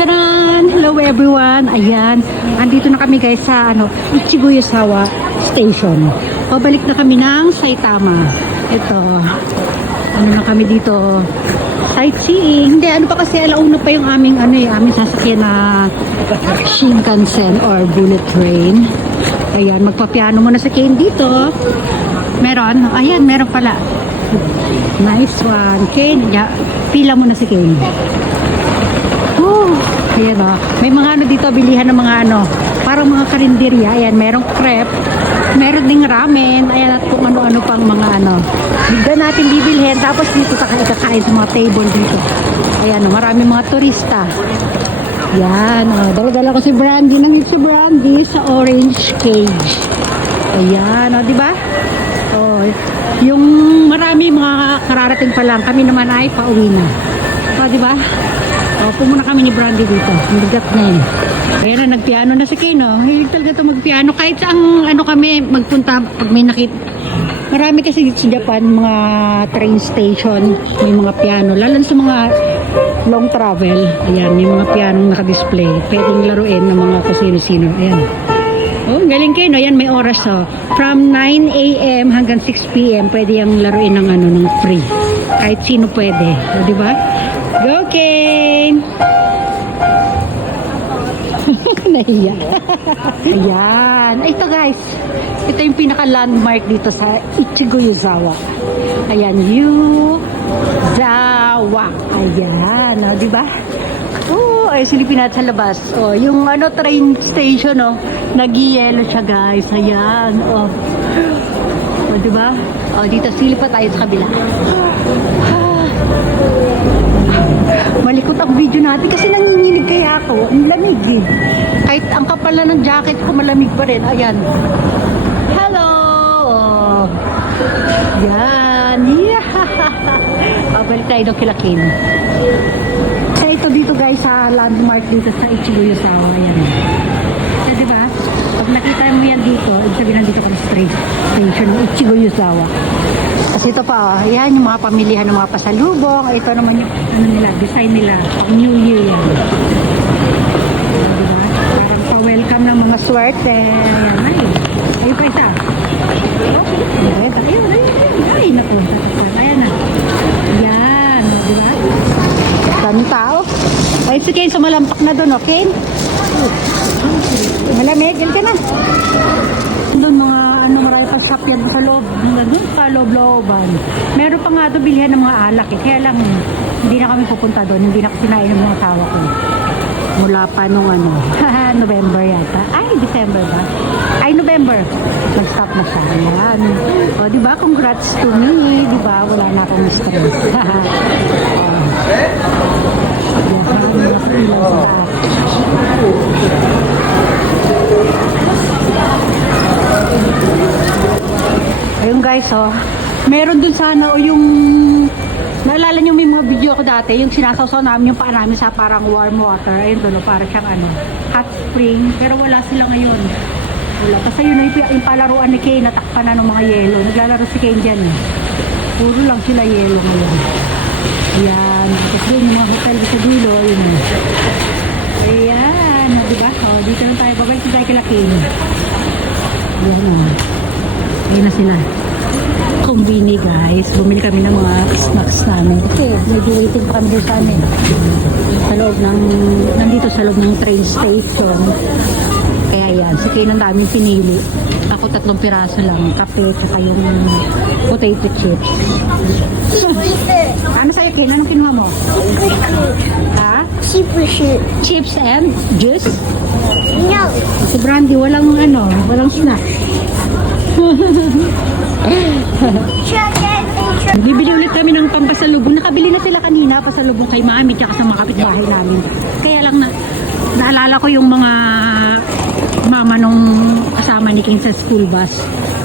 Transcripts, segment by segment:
Charan! Hello everyone! Ayan, andito na kami guys sa Ichiguyosawa Station. Pabalik na kami ng Saitama. Ito, na kami dito. Sightseeing. Hindi, pa kasi alauna pa yung aming sasakyan na Shinkansen or bullet train. Ayan, magpapiano muna sa Kane dito. Meron? Ayan, meron pala. Nice one. Kane, pila muna si Kane. Ayan o. May mga dito, bilihan ng mga parang mga karinderya. Ayan, merong crepe. Meron ding ramen. Ayan, at kung ano-ano pang mga Bigla natin bibilhin. Tapos dito kakain sa mga table dito. Ayan o, marami mga turista. Ayan o. Dala-dala ko si Brandy. Nangit si Brandy sa orange cage. Ayan o, diba? O, yung marami mga kararating pa lang. Kami naman ay pauwi na. O, diba? O, pumuna kami ni Brandy dito. Bigat na yun. Ayan na, nagpiano na si Kane, no? Hilig talaga ito magpiano. Kahit saang kami magpunta, pag may marami kasi dito sa Japan, mga train station, may mga piano. Lalo sa mga long travel. Ayan, may mga piano naka-display. Pwedeng laruin ng mga kusino-sino. Ayan. Oh, galing kayo, no? Ayan, may oras, oh. From 9 a.m. hanggang 6 p.m. pwede yung laruin ng ng free. Kahit sino pwede. O, diba? Go, Kane! Nahiya. Ayan. Ito guys. Ito yung pinaka-landmark dito sa Ichiguyosawa. Ayan. Yuzawa. Ayan. O, diba? Oh, ay silipin natin sa labas. Oh, yung train station, oh. Nag-yellow siya guys. Ayan. Oh. O, diba? O, dito silip pa tayo sa kabila. Malikot ang video natin kasi nanginginig kaya ako. Ang lamig eh. Kahit ang kapal na ng jacket ko, malamig pa rin. Ayan. Hello! Yan. Yeah. Balik tayo ng kilakin. Sa ito dito guys, sa landmark dito sa Ichiguyosawa. Ayan. So, diba? Pag nakita mo yan dito, sabi nandito kami straight station ng Ichiguyosawa. Kasi ito pa, yan yung mga pamilihan ng mga pasalubong. Ito naman yung design nila. Pag New Year yan. Diba? Parang pa-welcome ng mga swerte. Ayan, ayun pa isa. Ay, naku. Ayan na. Yan, diba? Daming tao. Ay, si Kane, sumalampak na doon, okay? Malamig, yan ka na. Doon mga marami pa sakyan sa loob, doon sa loob-looban. Meron pa nga doon bilihan ng mga alak eh. Kaya lang, hindi na kami pupunta doon. Hindi na kasi sinain ng mga asawa ko. Mula pa nung November yata. Ay, December ba? Ay, November. Nag-stop na siya. Ayan. O, diba? Congrats to me. Diba? Wala na akong stress. Ayun guys, oh. Meron dun sana yung naalala nyo may mga video ko dati, yung sinasawsaw namin yung paa namin sa parang warm water. Ayun dun, parang siyang hot spring. Pero wala sila ngayon. Wala. Kasi yun yung palaruan ni Kane, natakpan na ng mga yelo. Naglalaro si Kane dyan eh. Puro lang sila yelo ngayon. Ayan. Tapos yun yung mga hotel sa dulo. Yun eh. Ayan. Diba? O, dito lang tayo. Babalik tayo kila Kane. Ayan o. Ayan na sila. Kumbini guys. Bumili kami ng mga snacks namin. Kasi medyo waiting pa kami doon sa amin. Sa loob nandito sa loob ng train station. Kaya yan. Si Kane ang daming pinili. Ako 3 piraso lang. Kape, tsaka yung potato chips. Ano sa'yo, Kane? Anong kinuha mo? Ha? Chips and juice? No. Si Brandy, walang snack. Bibili ulit kami ng pampasalubong. Nakabili na sila kanina, pasalubong kay mami tsaka sa mga kapitbahay namin. Kaya lang naalala ko yung mga mama nung kasama ni King sa school bus.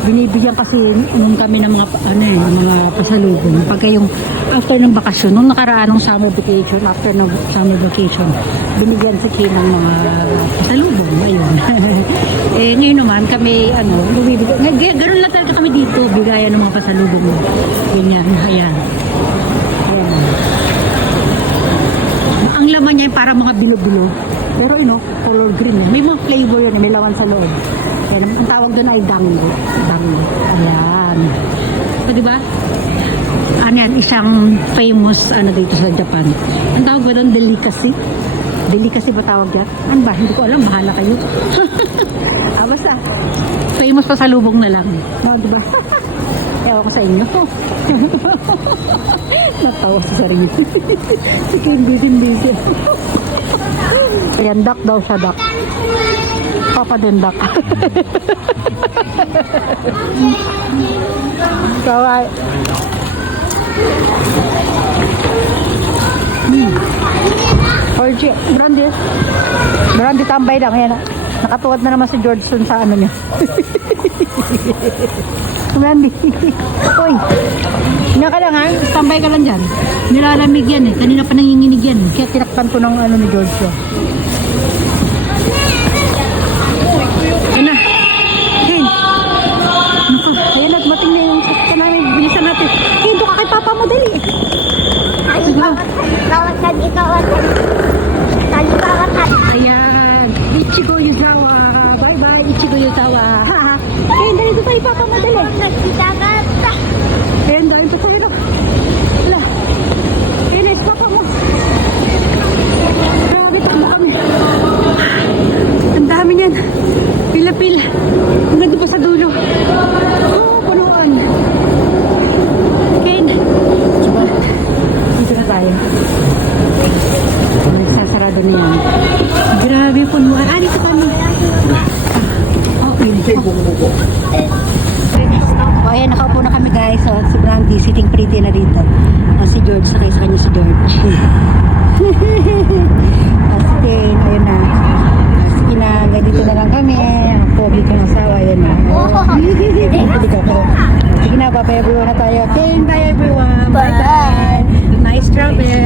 Binibigyan kasi nung kami ng mga mga pasalubong. Pagka yung after ng bakasyon, nung nakaraan ng summer vacation, after ng summer vacation, binigyan si King ng mga pasalubong. Ayun. Eh, ngayon naman kami, bumibigyan. Ganoon lang talaga kami dito, bigayan ng mga pasalubong. Ganyan, ayan. Ayan. Ang laman niya yung parang mga bilo-bilo. Pero color green. May mga flavor yun, may laman sa loob. Kaya ang tawag doon ay dango. Dango. Ayan. So, di ba? Ano yan, isang famous dito sa Japan. Ang tawag ba doon, delicacy? Delicacy ba tawag yan? Ano ba? Hindi ko alam, bahala kayo. Basta, famous pa sa lubong na lang. No, di ba? Ewan ko sa inyo. Natawa sa sarili. Sige, busy. Ayan, duck daw siya, duck. Papa din duck. Kawai. Orgy, Brandy tambay lang. Ayan, nakatuwad na naman si Georgeson sa niya. Brandy. Uy, nga ka lang ha. Tambay ka lang dyan. Nilalamig yan eh. Kanina pa nanginginig yan. Kaya tinakpan ko ng ni George. Ayan na. Hen. Ayan na, mating na yung sakta namin. Bilisan natin. Hen, doon ka kay Papa mo, dali. Ayan. Ichigo Yuzawa. Bye-bye, Ichigo Yuzawa. Hen, dali doon tayo Papa mo, dali. Ayan, dahil pa sa'yo. Wala. Ayan, Papa mo. Grabe, tama kami. Ang dami niyan. Pila-pila. Ang ganda pa sa dulo. Oh, punuan. Ken. Dito na tayo. Nagsasarado na yan. Grabe, punuan. Dito kami. Oh, pinito. O, ayan, nakaupo na kami guys. So, si Brandy, sitting pretty na dito. Si George, sakay sa kanya si George. Si Ken, ayun na. Sige na, dito na lang kami. Ang pogi kong asawa, ayun na. Sige na, bye everyone na tayo. Ken, bye everyone. Bye-bye. Nice travel.